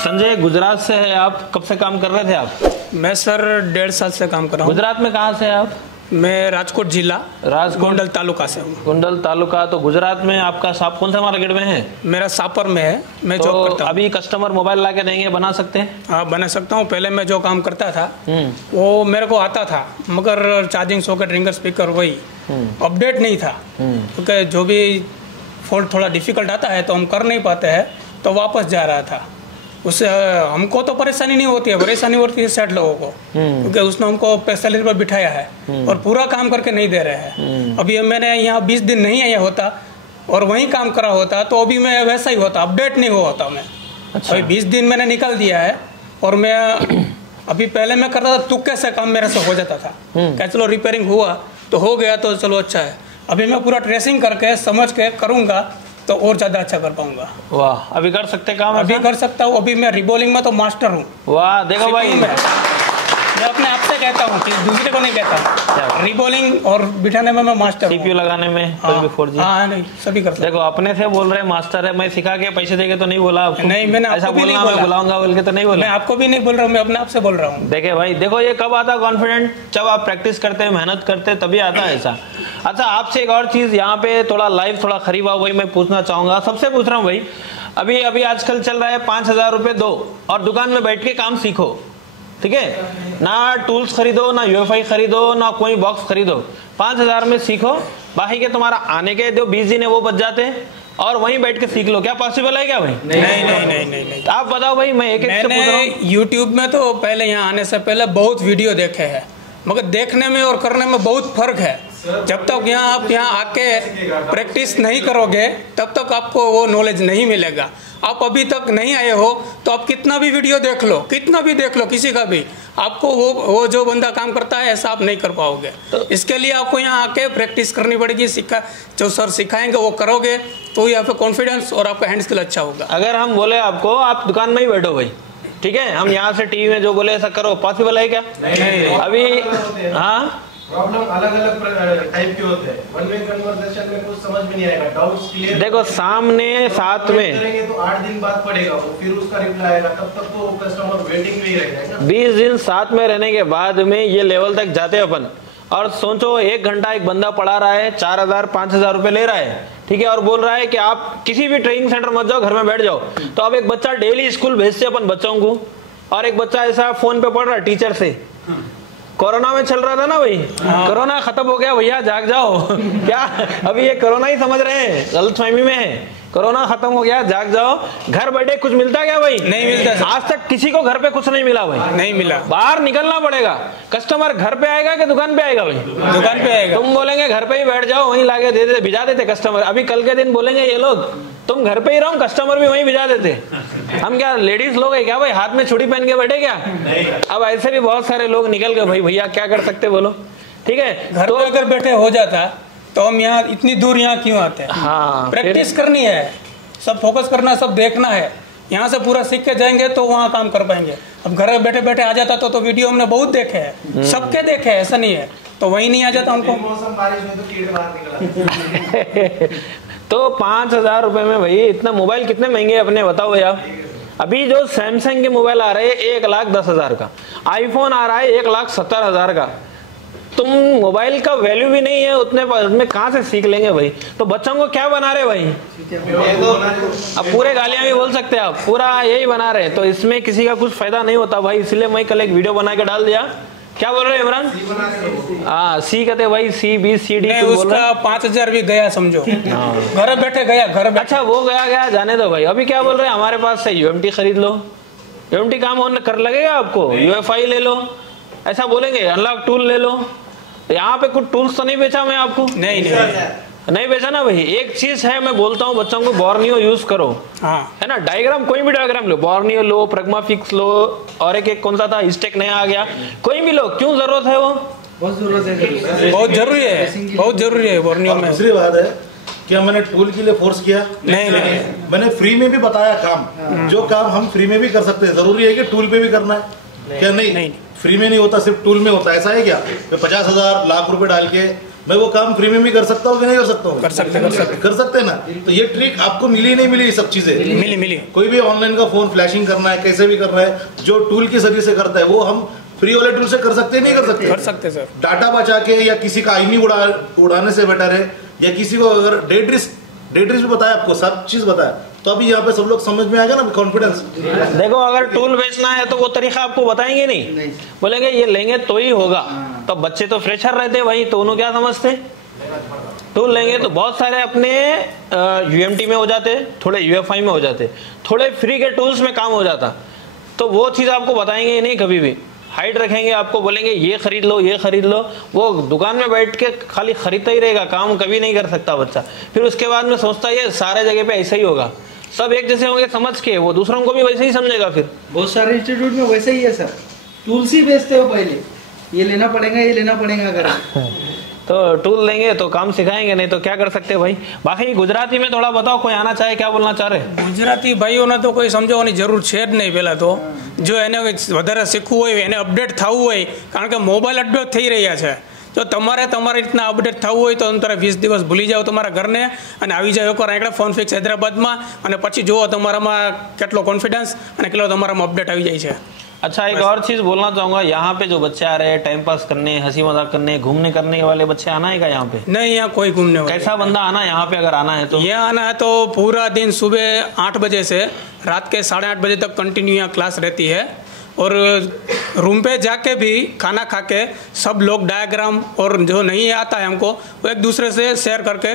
संजय, गुजरात से है आप, कब से काम कर रहे थे आप? मैं सर 1.5 साल से काम कर रहा हूँ। गुजरात में कहाँ से हैं आप? मैं राजकोट जिला गोंडल तालुका से हूँ। गोंडल तालुका। तो गुजरात में आपका शॉप कौन सा मार्केट में है? मेरा सापर में है, मैं तो जॉब करता हूँ। अभी कस्टमर मोबाइल ला के देंगे, बना सकते हैं? हाँ, बना सकता हूँ। पहले मैं जो काम करता था वो मेरे को आता था, मगर चार्जिंग सॉकेट रिंगर स्पीकर वही अपडेट नहीं था, क्योंकि जो भी फॉल्ट थोड़ा डिफिकल्ट आता है तो हम कर नहीं पाते हैं, तो वापस जा रहा था। उससे हमको तो परेशानी नहीं होती है, परेशानी होती है सेट लोगों को, क्योंकि उसने हमको सैलरी पर बिठाया है और पूरा काम करके नहीं दे रहे हैं। अभी मैंने यहाँ 20 दिन नहीं आया होता और वहीं काम करा होता तो अभी मैं वैसा ही होता, अपडेट नहीं हुआ होता मैं। अच्छा। अभी 20 दिन मैंने निकाल दिया है और मैं अभी पहले मैं करता था तुक्के से काम मेरे से हो जाता था, क्या चलो रिपेयरिंग हुआ तो हो गया तो चलो अच्छा है। अभी मैं पूरा ट्रेसिंग करके समझ के करूँगा तो और ज़्यादा अच्छा कर पाऊंगा। वाह, अभी कर सकते काम? अभी कर सकता हूँ। अभी मैं रिबॉलिंग में तो मास्टर हूँ। वाह, देखो भाई, मैं अपने आप से कहता हूँ, दूसरे को नहीं कहता। रिबॉलिंग और बिठाने में मैं मास्टर हूँ। सीपीयू लगाने में कुछ भी 4G? हाँ, नहीं, सभी कर सकते। देखो, अपने से बोल रहे मास्टर है, मैं सिखा के पैसे देके तो नहीं बोला आपको। नहीं, मैंने ऐसा बोलना, मैं बुलाऊंगा बोल के तो नहीं बोला। मैं आपको भी नहीं बोल रहा हूँ, मैं अपने आप से बोल रहा हूँ। देखे भाई, देखो ये कब आता कॉन्फिडेंट? जब आप प्रैक्टिस करते हैं, मेहनत करते हैं, तभी आता है ऐसा। अच्छा, आपसे एक और चीज, यहाँ पे थोड़ा लाइव थोड़ा खरीबा वही मैं पूछना चाहूंगा, सबसे पूछ रहा हूँ भाई। अभी आजकल चल रहा है 5,000 रुपए दो और दुकान में बैठ के काम सीखो, ठीक है? ना टूल्स खरीदो, ना यूएफआई खरीदो, ना कोई बॉक्स खरीदो, 5,000 में सीखो। बाकी के तुम्हारा आने के जो 20 दिन है वो बच जाते हैं और वहीं बैठ के सीख लो। क्या पॉसिबल है क्या भाई? नहीं। आप बताओ भाई, मैं एक से पूछ रहा हूँ। यूट्यूब में तो पहले यहाँ आने से पहले बहुत वीडियो देखे हैं, मगर देखने में और करने में बहुत फर्क है। जब तक आप यहाँ आके प्रैक्टिस नहीं करोगे तब तक आपको वो नॉलेज नहीं मिलेगा। आप अभी तक नहीं आए हो तो आप कितना भी वीडियो देख लो, कितना भी देख लो, किसी का भी, आपको वो जो बंदा काम करता है ऐसा आप नहीं कर पाओगे। तो इसके लिए आपको यहाँ आके प्रैक्टिस करनी पड़ेगी। जो सर सिखाएंगे वो करोगे तो यहाँ पे कॉन्फिडेंस और आपका हैंड स्किल अच्छा होगा। अगर हम बोले आपको आप दुकान में ही बैठो भाई, ठीक है, हम यहाँ से टीवी में जो बोले ऐसा करो, पॉसिबल है क्या? नहीं। अभी हाँ, प्रॉब्लम अलग-अलग टाइप के होते हैं। वन वे कन्वर्सेशन में कुछ समझ में नहीं आएगा, डाउट्स क्लियर देखो सामने साथ में करेंगे तो 8 दिन बाद पड़ेगा वो, फिर उसका रिप्लाई आएगा, तब तक तो कस्टमर वेटिंग में ही रहेगा ना। 20 दिन साथ में रहने के बाद में ये लेवल तक जाते हैं अपन। और सोचो 1 घंटा एक बंदा पढ़ा रहा है, 4,000 5,000 रुपए ले रहा है, ठीक है, और बोल रहा है कि आप किसी भी ट्रेनिंग सेंटर मत जाओ, घर में बैठ जाओ। तो अब एक बच्चा डेली स्कूल भेजते अपन बच्चों को, और एक बच्चा ऐसा फोन पे पढ़ रहा है टीचर से। कोरोना में चल रहा था ना भाई, कोरोना खत्म हो गया भैया, जाग जाओ। क्या अभी ये कोरोना ही समझ रहे हैं, गलतफहमी में है। कोरोना खत्म हो गया, जाग जाओ। घर बैठे कुछ मिलता क्या भाई? नहीं मिलता। आज तक किसी को घर पे कुछ नहीं मिला भाई, नहीं मिला। बाहर निकलना पड़ेगा। कस्टमर घर पे आएगा कि दुकान पे आएगा भाई? दुकान पे आएगा। तुम बोलेंगे घर पे ही बैठ जाओ, वहीं लाके दे देते, भिजा देते कस्टमर। अभी कल के दिन बोलेंगे ये लोग तुम घर पे ही रहो, कस्टमर भी वहीं भिजा देते। हम क्या लेडीज लोग है क्या भाई, हाथ में छुरी पहन के बैठे क्या? अब ऐसे भी बहुत सारे लोग निकल गए भाई, भैया क्या कर सकते बोलो, ठीक है? घर तो पे अगर बैठे हो जाता तो हम यहाँ इतनी दूर यहाँ क्यों आते हैं? हाँ, प्रैक्टिस करनी है, सब फोकस करना, सब देखना है। यहाँ से पूरा सीख के जाएंगे तो वहाँ काम कर पाएंगे। अब घर बैठे बैठे आ जाता तो वीडियो हमने बहुत देखे हैं, सबके देखे हैं, ऐसा नहीं है। तो वही नहीं आ जाता हमको। मौसम बारिश में तो कीड़े बाहर निकला। तो 5,000 रुपए में भाई इतना मोबाइल कितने महंगे अपने बताओ भैया। अभी जो सैमसंग के मोबाइल आ रहे हैं 1,10,000 का, आईफोन आ रहा है 1,70,000 का। तुम मोबाइल का वैल्यू भी नहीं है उतने में, कहाँ से सीख लेंगे भाई? तो बच्चों को क्या बना रहे भाई? अब पूरे गालियां भी बोल सकते हैं आप, पूरा यही बना रहे। तो इसमें किसी का कुछ फायदा नहीं होता भाई, इसलिए मैं कल एक वीडियो बना के डाल दिया। क्या बोल रहे हैं इमरान? हाँ, सी कहते भाई, CBCD उसका 5,000 भी गया समझो। घर बैठे गया, घर बैठे। अच्छा, वो गया जाने दो भाई। अभी क्या बोल रहे हैं, हमारे पास से UMT खरीद लो, UMT काम ऑन कर लगेगा आपको, UFI ले लो, ऐसा बोलेंगे, अनलॉक टूल ले लो। यहाँ पे कुछ टूल्स तो नहीं बेचा मैं आपको? नहीं बेचा ना भाई। एक चीज है, मैं बोलता हूँ बच्चों को, बोर्नियो यूज करो, है ना। डायग्राम, कोई भी डायग्राम लो, बोर्नियो लो, प्रगमाफिक्स लो, और एक कौन सा था, स्टेक नया आ गया, कोई भी लो। क्यों जरूरत है वो? बहुत जरूरत है, बहुत जरूरी है, बहुत जरूरी है बोर्नियो में। दूसरी बात है, क्या मैंने टूल के लिए फोर्स किया? नहीं। मैंने फ्री में भी बताया काम, जो काम हम फ्री में भी कर सकते हैं। जरूरी है कि टूल पे भी करना है? क्या नहीं? फ्री में नहीं होता, सिर्फ टूल में होता है। ऐसा है क्या? मैं 50,000 लाख रुपए डाल के मैं वो काम फ्री में भी कर सकता हूँ कि नहीं कर सकता हूँ? कर सकते ना। तो ये ट्रिक आपको मिली नहीं मिली? सब चीजें मिली। कोई भी ऑनलाइन का फोन फ्लैशिंग करना है, कैसे भी करना है, जो टूल की जरिए से करता है वो हम फ्री वाले टूल से कर सकते हैं, नहीं कर सकते? कर सकते सर। डाटा बचा के या किसी का आईनी उड़ाने से बेटर है, या किसी को अगर डेट रिस्क भी बताया आपको, सब चीज बताया, तो अभी यहाँ पे सब लोग समझ में आएगा ना, कॉन्फिडेंस। देखो अगर टूल बेचना है तो वो तरीका आपको बताएंगे नहीं, बोलेंगे ये लेंगे तो ही होगा। तो बच्चे तो फ्रेशर रहते भाई, तो उन्होंने क्या समझते, टूल लेंगे तो बहुत सारे अपने यूएमटी में हो जाते, थोड़े यूएफआई में हो जाते, थोड़े फ्री के टूल्स में काम हो जाता। तो वो चीज आपको बताएंगे नहीं कभी भी, हाइड रखेंगे, आपको बोलेंगे ये खरीद लो ये खरीद लो। वो दुकान में बैठ के खाली खरीदता ही रहेगा, काम कभी नहीं कर सकता बच्चा। फिर उसके बाद में सोचता है सारे जगह पे ऐसा ही होगा, सब एक जैसे होंगे समझ के, वो दूसरों को भी वैसे ही समझेगा। फिर बहुत सारे इंस्टीट्यूट में वैसे ही है सर, टूल्स ही बेचते हो, पहले ये लेना पड़ेगा अगर तो टूल लेंगे तो काम सिखाएंगे, नहीं तो क्या कर सकते भाई। बाकी गुजराती में थोड़ा बताओ, कोई आना चाहे, क्या बोलना चाह रहे? ગુજરાતી ભાઈઓને તો કોઈ સમજાવવાની જરૂર છે જ નહીં। પહેલાં તો જો એને વધારે શીખવું હોય, એને અપડેટ થવું હોય, કારણ કે મોબાઈલ અપડેટ થઈ રહ્યા છે, જો તમારે તમારી રીતના અપડેટ થવું હોય તો તમારે 20 દિવસ ભૂલી જાઓ તમારા ઘરને અને આવી જાઓ એકવાર આગળ ફોન ફિક્સ હૈદરાબાદમાં, અને પછી જુઓ તમારામાં કેટલો કોન્ફિડન્સ અને કેટલો તમારામાં અપડેટ આવી જાય છે। अच्छा एक और चीज बोलना चाहूंगा, यहाँ पे जो बच्चे आ रहे हैं टाइम पास करने, हंसी मजाक करने, घूमने करने वाले बच्चे आना है क्या यहाँ पे? नहीं, यहाँ कोई घूमने वाले। कैसा बंदा आना यहाँ पे अगर आना है तो? यहाँ आना है तो पूरा दिन सुबह 8 बजे से रात के 8:30 बजे तक कंटिन्यू यहाँ क्लास रहती है, और रूम पे जाके भी खाना खा के सब लोग डायग्राम और जो नहीं आता है हमको वो एक दूसरे से शेयर करके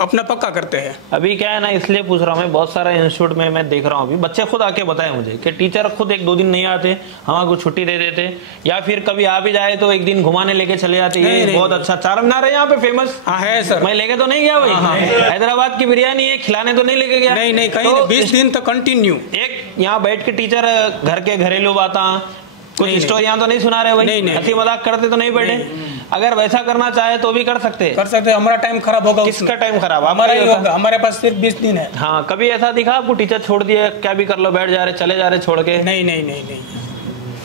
अपना पक्का करते हैं। अभी क्या है ना, इसलिए पूछ रहा हूँ मैं, बहुत सारे इंस्टीट्यूट में मैं देख रहा हूँ अभी बच्चे खुद आके बताए मुझे कि टीचर खुद 1-2 दिन नहीं आते, हमको छुट्टी दे देते, या फिर कभी आ भी जाए तो एक दिन घुमाने लेके चले जाते। ये बहुत अच्छा चारमीनार है यहाँ पे फेमस। हाँ है सर, मैं लेके तो नहीं गया भाई, हैदराबाद की बिरयानी है खिलाने तो नहीं लेके गया। नहीं कहीं 20 दिन तक कंटिन्यू एक यहाँ बैठ के टीचर घर के घरेलू बातें कुछ स्टोरियां तो नहीं सुना रहे भाई, हंसी मजाक करते तो नहीं बैठे। अगर वैसा करना चाहे तो भी कर सकते। हमारा टाइम खराब होगा। किसका टाइम खराब? हमारा ही होगा, हमारे पास सिर्फ 20 दिन है। हाँ, कभी ऐसा दिखा आपको टीचर छोड़ दिए, क्या भी कर लो, बैठ जा रहे, चले जा रहे छोड़ के? नहीं।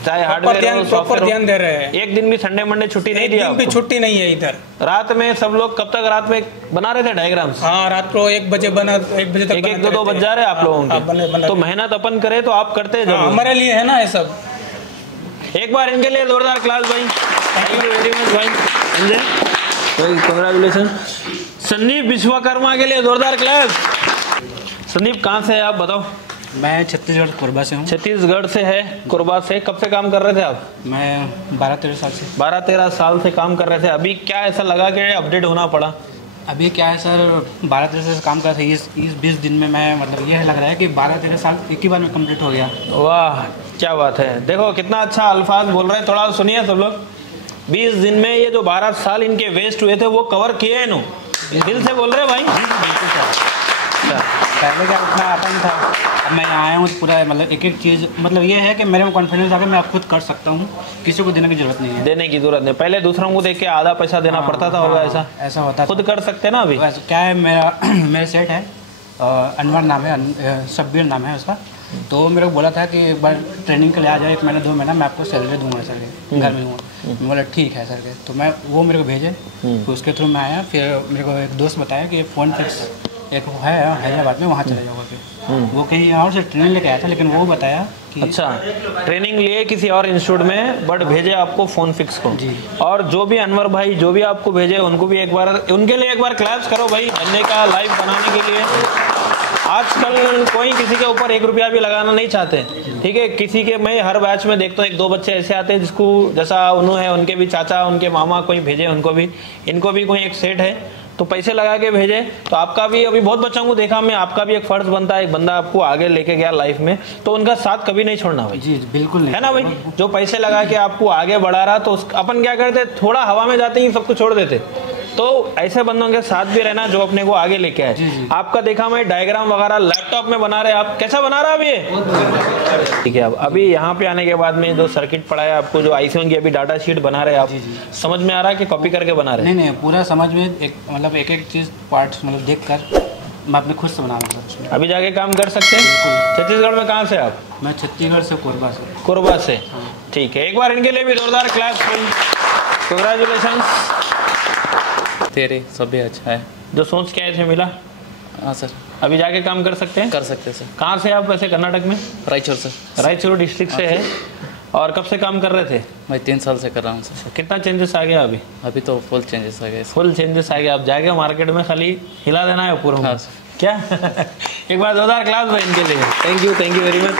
चाहे हार्डवेयर प्रॉपर ध्यान दे रहे हैं। एक दिन भी संडे मंडे छुट्टी नहीं दिया? भी छुट्टी नहीं है इधर। रात में सब लोग कब तक रात में बना रहे थे डायग्राम्स? हाँ, रात को 1 बजे बना, 1 बजे तक 1-2 बज जा रहे आप लोगों के। तो मेहनत अपन करे तो आप करते हैं, हमारे लिए है ना ये सब। एक बार इनके लिए जोरदार क्लास भाई। थैंक यू वेरी मच भाई, कंग्रेचुलेशन। संदीप विश्वकर्मा के लिए जोरदार क्लास। संदीप कहाँ से है आप बताओ? मैं छत्तीसगढ़ कोरबा से हूँ। छत्तीसगढ़ से है, कोरबा से। कब से काम कर रहे थे आप? मैं 12-13 साल से। 12-13 साल से काम कर रहे थे। अभी क्या ऐसा लगा कि अपडेट होना पड़ा? अभी क्या है सर, 12-13 साल से काम कर रहे थे, इस 20 दिन में मैं मतलब यह लग रहा है कि 12-13 साल एक ही बार में कंप्लीट हो गया। वाह क्या बात है, देखो कितना अच्छा अल्फाज बोल रहे हैं, थोड़ा सुनिए सब लोग। 20 दिन में ये जो 12 साल इनके वेस्ट हुए थे वो कवर किए हैं, दिल से बोल रहे हैं भाई। बिल्कुल सर, पहले क्या उतना आता नहीं था, अब मैं यहाँ आया हूँ पूरा मतलब एक चीज़ मतलब ये है कि मेरे में कॉन्फिडेंस आ गया, मैं अब खुद कर सकता हूँ, किसी को देने की जरूरत नहीं है। देने की जरूरत नहीं, पहले दूसरों को देख के आधा पैसा देना पड़ता था, होगा ऐसा होता है, खुद कर सकते ना अभी। क्या है, मेरा सेट है, अनवर नाम है, शब्बीर नाम है उसका। तो मेरे को बोला था कि एक बार ट्रेनिंग के लिए आ जाए, 1 महीना 2 महीना मैं आपको सैलरी दूंगा सर के, घर में हूँ। मैं बोला ठीक है सर के, तो मैं वो मेरे को भेजे, तो उसके थ्रू मैं आया। फिर मेरे को एक दोस्त बताया कि फ़ोन फिक्स एक है हैदराबाद में, वहाँ चले जाओ करके। वो कहीं और से ट्रेनिंग लेके आया था, लेकिन वो बताया कि अच्छा ट्रेनिंग लिए किसी और इंस्टीट्यूट में, बट भेजे आपको फ़ोन फिक्स को जी। और जो भी अनवर भाई जो भी आपको भेजे उनको भी एक बार, उनके लिए एक बार क्लैप्स करो भाई, धंधे का लाइव बनाने के लिए। आजकल कोई किसी के ऊपर 1 रुपया भी लगाना नहीं चाहते, ठीक है। किसी के मैं हर बैच में देखता हूँ 1-2 बच्चे ऐसे आते हैं जिसको जैसा उन्होंने है, उनके भी चाचा उनके मामा कोई भेजे, उनको भी इनको भी कोई एक सेट है तो पैसे लगा के भेजे। तो आपका भी अभी बहुत बच्चों को देखा मैं, आपका भी एक फर्ज बनता है, एक बंदा आपको आगे लेके गया लाइफ में तो उनका साथ कभी नहीं छोड़ना भाई। जी बिल्कुल नहीं, है ना भाई। जो पैसे लगा के आपको आगे बढ़ा रहा तो अपन क्या करते, थोड़ा हवा में जाते ही सब कुछ छोड़ देते। तो ऐसे बंदों के साथ भी रहना जो अपने को आगे लेके आए। आपका देखा मैं डायग्राम वगैरह लैपटॉप में बना रहे, आप कैसा बना रहा है अभी ये? ठीक है, अब अभी यहाँ पे आने के बाद में जो सर्किट पढ़ा है आपको, जो आईसीओ की अभी डाटा शीट बना रहे हैं आप, समझ में आ रहा है कि कॉपी करके बना रहे हैं? नहीं पूरा समझ में, एक मतलब एक चीज़ पार्ट्स मतलब देख कर मैं अपने खुद से बना रहा हूँ। अभी जाके काम कर सकते हैं। छत्तीसगढ़ में कहाँ से आप? मैं छत्तीसगढ़ से, कोरबा से। कोरबा से, ठीक है। एक बार इनके लिए भी जोरदार क्लैप्स, कंग्रेचुलेशन। थियरी सब भी अच्छा है। जो सोच के आए थे मिला? हाँ सर। अभी जाके काम कर सकते हैं? कर सकते हैं सर। कहाँ से आप वैसे कर्नाटक में? रायचूर सर। रायचूर डिस्ट्रिक्ट से है। और कब से काम कर रहे थे? मैं 3 साल से कर रहा हूँ सर। कितना चेंजेस आ गया अभी? अभी तो फुल चेंजेस आ गए। फुल चेंजेस आ गया। आप जाके मार्केट में खाली हिला देना है पूरा। हाँ क्या? एक बार 2000 क्लास भाई इनके लिए। Thank you very much.